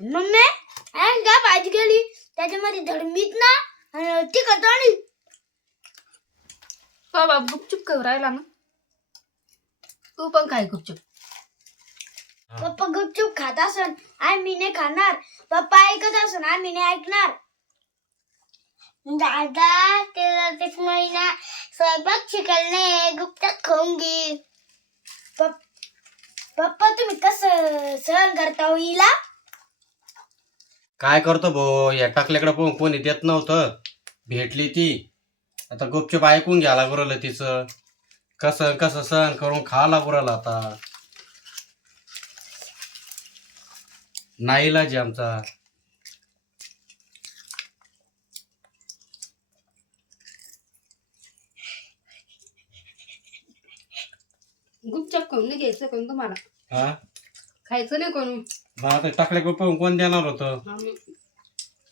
Mummy का भाजी केली त्याच्यामध्ये धडमीत ना आणि तिखट आणि बाबा गुपचूप करू राहिला ना तू पण काय गुपचूप. पप्पा गुपचूप खात असन आम्ही नाही खाणार. पप्पा ऐकत असन आम्ही नाही ऐकणार. दादा तेरा तेच महिना स्वयंपाक शिकलने गुपचूप खाऊंगी. पप्पा तुम्ही कसं सहन करता हो हिला. काय करतो भाऊ या टाकल्याकडे पाहून कोणी देत नव्हतं. भेटली ती आता गुपचूप ऐकून घ्यायला गुरलं तिचं. कसं कसं सहन करून खायला गुराला आता नाईलाज आहे आमचा. गुपचूप खाऊन नाही घ्यायचं कोण तुम्हाला. हा खायचं नाही कोण. मग आता टाकल्याकडे पाहून कोण देणार होतं.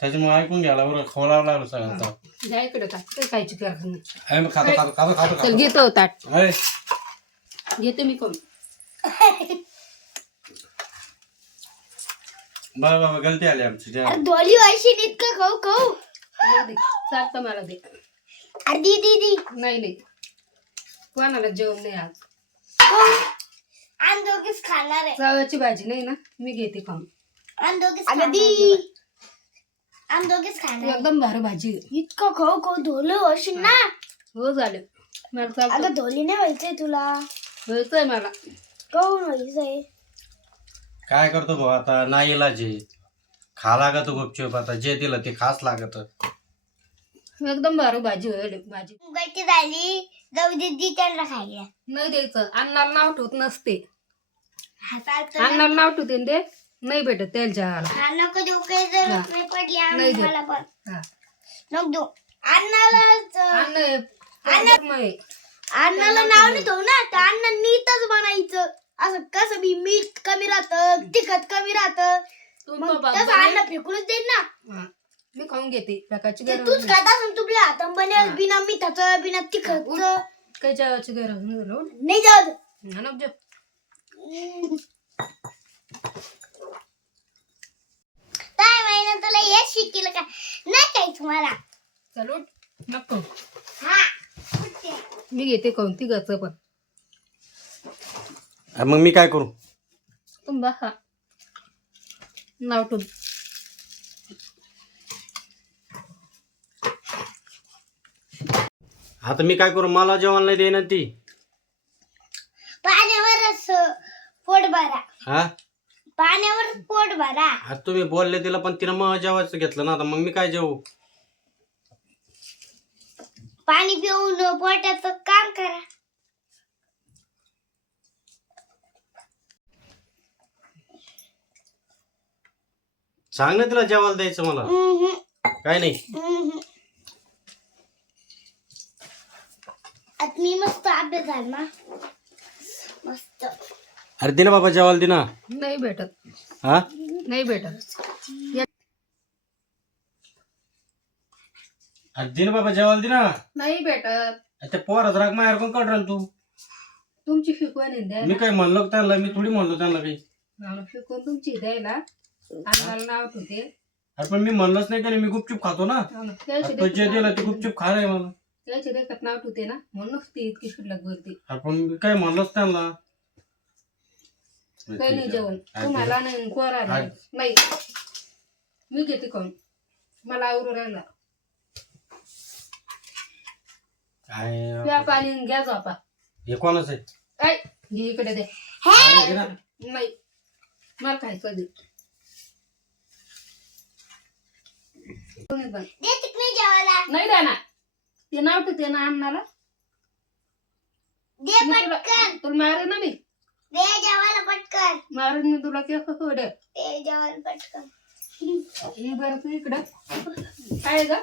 त्याच्यामुळे ऐकून घ्यायला बरं खोलावं लागलं सगळं. जा इकडे का काही खायची गरज नाही. आहे मग खातो खातो खातो खातो चल खातो. घेतो ताट अरे घेते मी कोण. बाबा बाबा गलती आली आमची जेव्हा. अरे धोली व्हायची इतकं खाऊ खाऊ. चालतं मला दे. अरे दी नाही नाही कोणाला जेवण नाही आज. आम दोघीच खाणार आहे. चवाची भाजी नाही ना मी घेते खाऊन. आम दोघीच खाणार. आम दोघीच खाणार. एकदम भारी भाजी आहे. इतकं खाऊ खाऊ धोलं व्हायशील ना. हो झालं मला चालतं. अगं धोली नाही व्हायचंय तुला. व्हायचंय मला. काऊन व्हायचंय. काय करतो भाऊ आता नाईलाज आहे. खा लागत गुपचूप आता जे दिलं ते खास लागत. एकदम भारी भाजी होईल भाजी. मुगाची झाली जाऊ दे दी त्यांना खायला. नाही द्यायचं अन्नाला नाव ठेवत नसते. हा चालतं. अन्नाला नाव ठेवते दे नाही भेटत त्यांच्या हा नको देऊ काही जरूरत नाही पडली नाही देत. आम्हाला पण. हा. नको देऊ. अन्नालाच अन्नाला नाव नाही ठेवू ना तर अन्न नीटच बनायचं. असं कसं बी मीठ कमी राहतं तिखट कमी राहतं मग तसं अन्न फेकूनच देईन ना. मी खाऊन घेते प्रकारची ते गरज तूच नाही. खात असून तुझ्या हातान बनेल बिना मिठाचं बिना तिखटचं. काही जेवायची गरज नाही झालं. नाही जाऊ दे. हा ना जेव. काय महिना तुला हे शिकलं का नाही काय तुम्हाला. चल उठ नको. हा उठते. मी घेते खाऊन ती घरचं पण. मग मी काय करू. तुम बसा नाव ठेवून. आता मी काय करू मला जेवण नाही देईना ती. पाण्यावरच पोट भरा. हा पाण्यावर पोट भरा. आता तुम्ही बोलले तिला पण तिनं मग जेवायचं घेतलं ना आता मग मी काय जेवू. पाणी पिऊन पोटाचं काम करा. सांग ना तिला जेवायला द्यायचं मला. काय नाही आता मी मस्त अभ्यास झाला ना मस्त. अरे दे ना बाबा जेवायला दे ना. नाही भेटत. हा नाही भेटत. अरे दे ना बाबा जेवायला दे ना. नाही भेटत. त्या पोराच राग माहेर कोण काढ तू. तुमची शिकवण आहे द्यायला. मी काय म्हणलो का त्यांना मी थोडी म्हणलो त्यांना काही. शिकवण तुमची द्यायला अन्नाला नाव ठेवते. अरे पण मी म्हणलोच नाही का मी गुपचूप खातो ना. तो जे दिलं ते गुपचूप खा नाही मला. त्याची देखत नाव ठेवते ना म्हणूनच ती इतकी शिल्लक बोलते. अरे पण मी काय म्हणलोच त्यांना. काही नाही जेवण तुम्हाला नाही कोरा नाही. मी घेते खाऊन मला आवरू राहिला. काय त्या पाणी घ्या झोपा. हे कोणाच आहे. काय घे इकडे दे. दे ना. नाही मला खायचं दे. कोणी पण देते मी जेवायला. नाही द्या ते नाव ठेवते ना अन्नाला. दे मी तुला पटकन. तुला मारेन ना मी. दे जेवायला पटकन. मारेन मी तुला केस सोड. दे जेवायला पटकन. ही बरं तू इकडं काय ग.